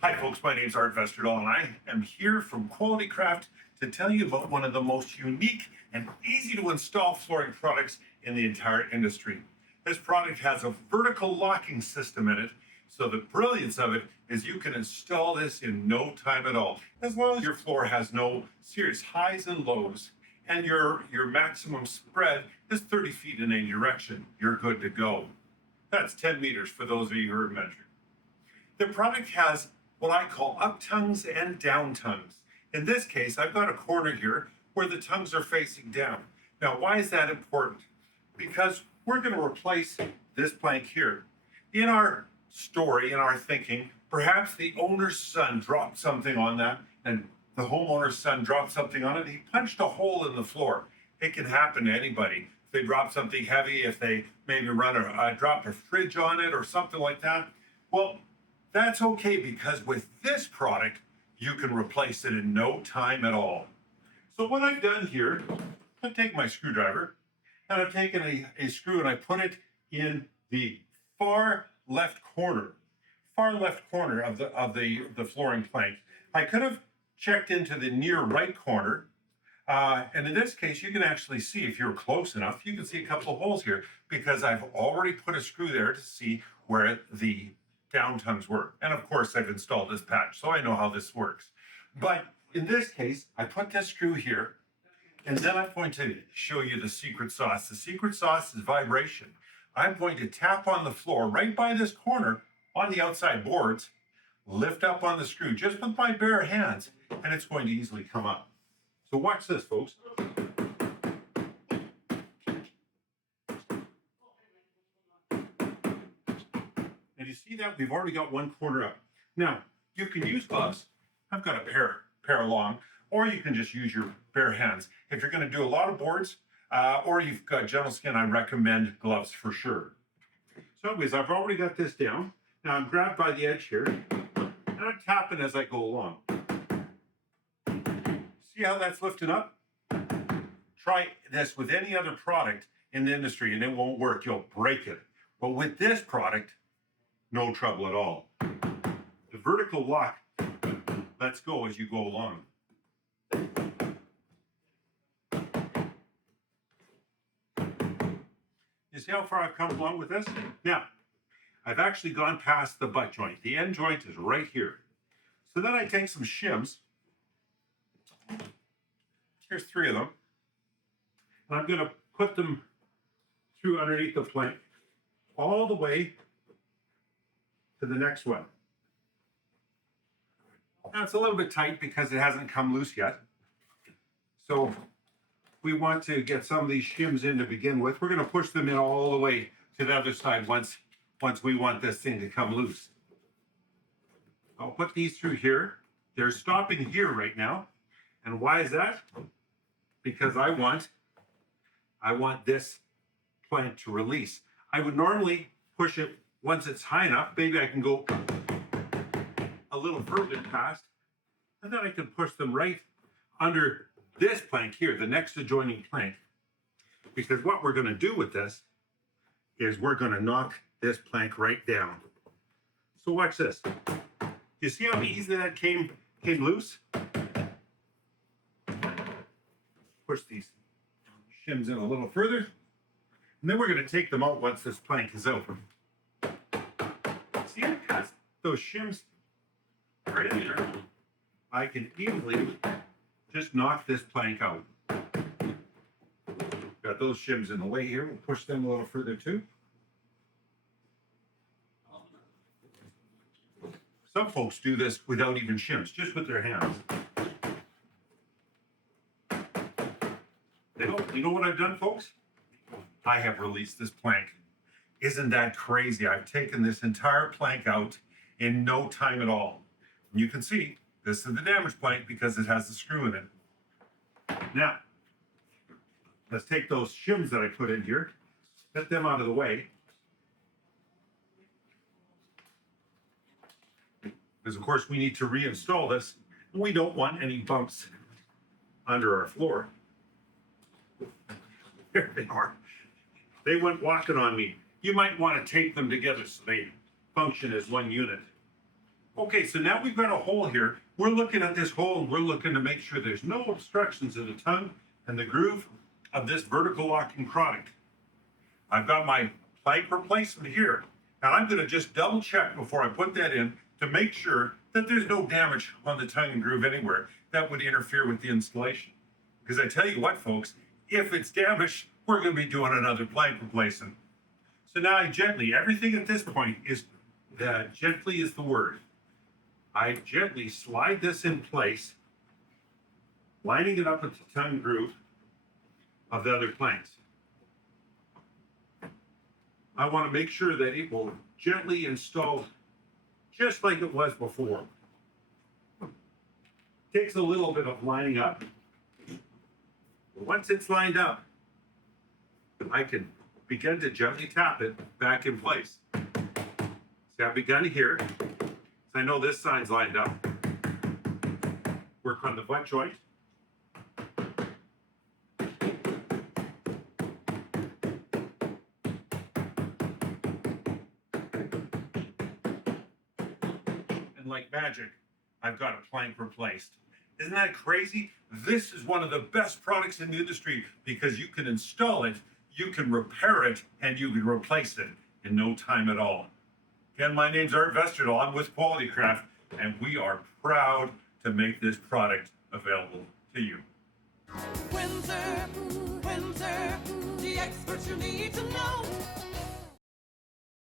Hi folks, my name is Art Vesterdahl and I am here from Quality Craft to tell you about one of the most unique and easy to install flooring products in the entire industry. This product has a vertical locking system in it, so the brilliance of it is you can install this in no time at all. As long as your floor has no serious highs and lows and your maximum spread is 30 feet in any direction, you're good to go. That's 10 meters for those of you who are measuring. The product has what I call up tongues and down tongues. In this case, I've got a corner here where the tongues are facing down. Now, why is that important? Because we're going to replace this plank here. In our story, in our thinking, perhaps the owner's son dropped something on that, and the homeowner's son dropped something on it. He punched a hole in the floor. It can happen to anybody. If they drop something heavy, if they maybe drop a fridge on it or something like that. Well, that's okay, because with this product, you can replace it in no time at all. So what I've done here, I've taken my screwdriver and I've taken a screw and I put it in the far left corner of the flooring plank. I could have checked into the near right corner. And in this case, you can actually see, if you're close enough, you can see a couple of holes here because I've already put a screw there to see where the down tongues were. And of course, I've installed this patch, so I know how this works. But in this case, I put this screw here, and then I'm going to show you the secret sauce. The secret sauce is vibration. I'm going to tap on the floor right by this corner on the outside boards, lift up on the screw just with my bare hands, and it's going to easily come up. So watch this, folks. And you see that we've already got one corner up. Now, you can use gloves. I've got a pair along, or you can just use your bare hands. If you're going to do a lot of boards, or you've got gentle skin, I recommend gloves for sure. So anyways, I've already got this down. Now I'm grabbed by the edge here, and I'm tapping as I go along. See how that's lifting up? Try this with any other product in the industry and it won't work. You'll break it. But with this product, no trouble at all. The vertical lock lets go as you go along. You see how far I've come along with this? Now, I've actually gone past the butt joint. The end joint is right here. So then I take some shims. Here's 3 of them. And I'm going to put them through underneath the plank all the way to the next one. Now it's a little bit tight because it hasn't come loose yet. So we want to get some of these shims in to begin with. We're going to push them in all the way to the other side once we want this thing to come loose. I'll put these through here. They're stopping here right now. And why is that? Because I want this plank to release. I would normally push it once it's high enough. Maybe I can go a little further past, and then I can push them right under this plank here, the next adjoining plank. Because what we're going to do with this is we're going to knock this plank right down. So watch this. You see how easy that came loose? Push these shims in a little further, and then we're going to take them out once this plank is out. See, it has those shims right in there. I can easily just knock this plank out. Got those shims in the way here. We'll push them a little further too. Some folks do this without even shims, just with their hands. You know what I've done, folks? I have released this plank. Isn't that crazy? I've taken this entire plank out in no time at all. And you can see this is the damaged plank because it has the screw in it. Now, let's take those shims that I put in here, get them out of the way. Because of course we need to reinstall this. And we don't want any bumps under our floor. There they are. They went walking on me. You might want to tape them together so they function as one unit. Okay, so now we've got a hole here. We're looking at this hole and we're looking to make sure there's no obstructions in the tongue and the groove of this vertical locking product. I've got my plank replacement here, and I'm going to just double check before I put that in to make sure that there's no damage on the tongue and groove anywhere that would interfere with the installation. Because I tell you what, folks, if it's damaged, we're going to be doing another plank replacement. So now I gently, everything at this point is, gently is the word. I gently slide this in place, lining it up with the tongue groove of the other planks. I want to make sure that it will gently install just like it was before. Takes a little bit of lining up. But once it's lined up, I can begin to gently tap it back in place. See, I've begun here. So I know this side's lined up. Work on the butt joint. And like magic, I've got a plank replaced. Isn't that crazy? This is one of the best products in the industry because you can install it, you can repair it, and you can replace it in no time at all. Again, my name's Art Vesterdahl. I'm with Quality Craft, and we are proud to make this product available to you. Windsor, Windsor, the experts you need to know.